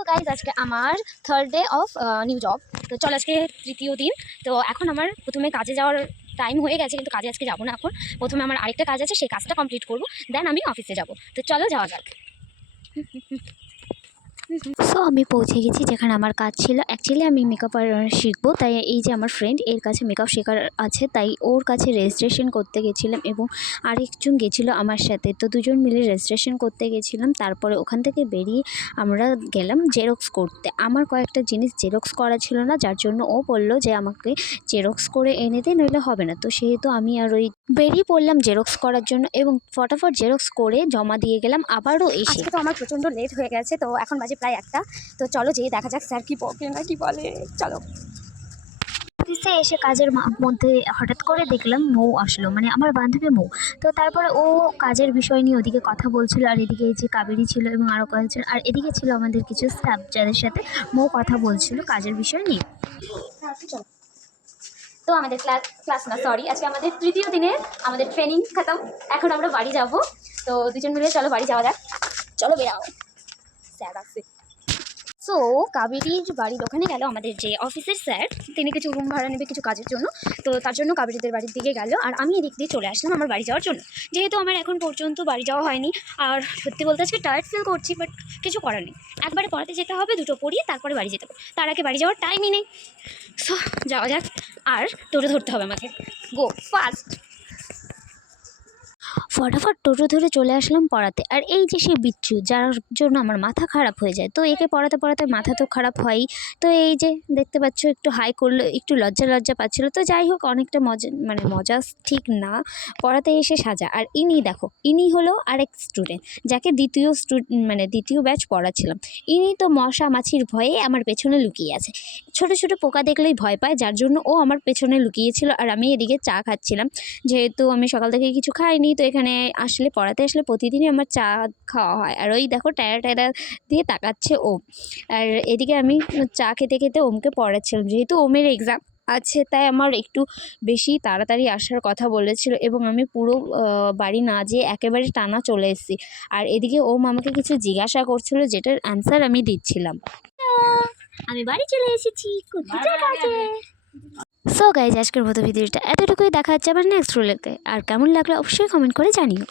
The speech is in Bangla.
তো গাইজ আজকে আমার third day of new job তো চল, আজকে তৃতীয় দিন। তো এখন আমার প্রথমে কাজে যাওয়ার টাইম হয়ে গেছে, কিন্তু কাজে আজকে যাব না এখন। প্রথমে আমার আরেকটা কাজ আছে, সেই কাজটা কমপ্লিট করব। দেন আমি অফিসে যাব। তো চলো, যাওয়া যাক। সো আমি পৌঁছে গেছি যেখানে আমার কাজ ছিল। অ্যাকচুয়ালি আমি মেকআপ শিখব। তাই এই যে আমার ফ্রেন্ড এর কাছে মেকআপ শেখার আছে। তাই ওর কাছে রেজিস্ট্রেশন করতে গেছিলাম এবং আরেকজন গেছিল আমার সাথে। তো দুজন মিলে রেজিস্ট্রেশন করতে গেছিলাম। তারপরে ওখান থেকে বেরিয়ে আমরা গেলাম জেরক্স করতে। আমার কয়েকটা জিনিস জেরক্স করা ছিল না, যার জন্য ও বলল যে, আমাকে জেরক্স করে এনে দে, নইলে হবে না। তো সেহেতু আমি আর ওই বেরিয়ে পড়লাম জেরক্স করার জন্য এবং ফটাফট জেরক্স করে জমা দিয়ে গেলাম। আবারও এসে তো আমার প্রচণ্ড লেট হয়ে গেছে। তো এখন বাজে প্রায় একটা। তো চলো যেয়ে দেখা যাক স্যার কি বকে না কি বলে। চলো। অফিসে এসে কাজের মধ্যে হঠাৎ করে দেখলাম মৌ আসলো মানে আমার বান্ধবী মৌ। তো তারপরে ও কাজের বিষয় নিয়ে ওদিকে কথা বলছিল আর এদিকে যে কাবেরি ছিল এবং আরও কয়েকজন আর এদিকে ছিল আমাদের কিছু স্টাফ যাদের সাথে মৌ কথা বলছিল কাজের বিষয় নিয়ে। চলো তো আমাদের ক্লাস ক্লাস না সরি আজকে আমাদের তৃতীয় দিনে আমাদের ট্রেনিং খতম। এখন আমরা বাড়ি যাব। তো দুজন মিলে চলো বাড়ি যাওয়া যাক। চলো বেরাও। স্যার আসছে। সো কাবেরির বাড়ির ওখানে গেল আমাদের যে অফিসের স্যার তিনি কিছু রুম ভাড়া নেবে, কিছু কাজের জন্য। তো তার জন্য কাবেরিদের বাড়ির দিকে গেল। আর আমি এদিক দিয়ে চলে আসলাম আমার বাড়ি যাওয়ার জন্য। যেহেতু আমার এখন পর্যন্ত বাড়ি যাওয়া হয়নি, আর সত্যি বলতে আজকে টায়ার্ড ফিল করছি বাট কিছু করার নেই। একবারে পড়াতে যেতে হবে, দুটো পড়িয়ে তারপরে বাড়ি যেতে হবে। তার আগে বাড়ি যাওয়ার টাইমই নেই। সো যাওয়া যাক। আর টোটো ধরতে হবে আমাকে। গো ফাস্ট ফটাফট টোটো ধরে চলে আসলাম পড়াতে। আর এই যে সে বিচ্ছু, যার জন্য আমার মাথা খারাপ হয়ে যায়। তো একে পড়াতে পড়াতে মাথা তো খারাপ হয়ই। তো এই যে দেখতে পাচ্ছ, একটু হাই করল, একটু লজ্জা লজ্জা পাচ্ছিল। তো যাই হোক, অনেকটা মজা মানে মজা ঠিক না। পড়াতে এসে সাজা। আর ইনি দেখো, ইনি হলো আরেক স্টুডেন্ট যাকে দ্বিতীয় স্টু মানে দ্বিতীয় ব্যাচ পড়াচ্ছিলাম। ইনি তো মশা মাছির ভয়ে আমার পেছনে লুকিয়ে আছে। ছোট ছোট পোকা দেখলেই ভয় পায়, যার জন্য ও আমার পেছনে লুকিয়েছিল। আর আমি এদিকে চা খাচ্ছিলাম। যেহেতু আমি সকাল থেকে কিছু খাইনি, তো এখানে আসলে পড়াতে আসলে প্রতিদিনই আমার চা খাওয়া হয়। আর ওই দেখো টায়রা টায়রা দিয়ে তাকাচ্ছে ওম। আর এদিকে আমি চা খেতে খেতে ওমকে পড়াচ্ছিলাম। যেহেতু ওমের এক্সাম আছে তাই আমার একটু বেশি তাড়াতাড়ি আসার কথা বলেছিল এবং আমি পুরো বাড়ি না যেয়ে একেবারে টানা চলে এসেছি। আর এদিকে ওম আমাকে কিছু জিজ্ঞাসা করছিল যেটার অ্যান্সার আমি দিচ্ছিলাম। আমি বাড়ি চলে এসেছি। সো গাইজ আজকের মতো ভিডিওটা এতটুকুই। দেখা যাচ্ছে আবার নেক্সট রোলেকে আর কেমন লাগল অবশ্যই কমেন্ট করে জানিও।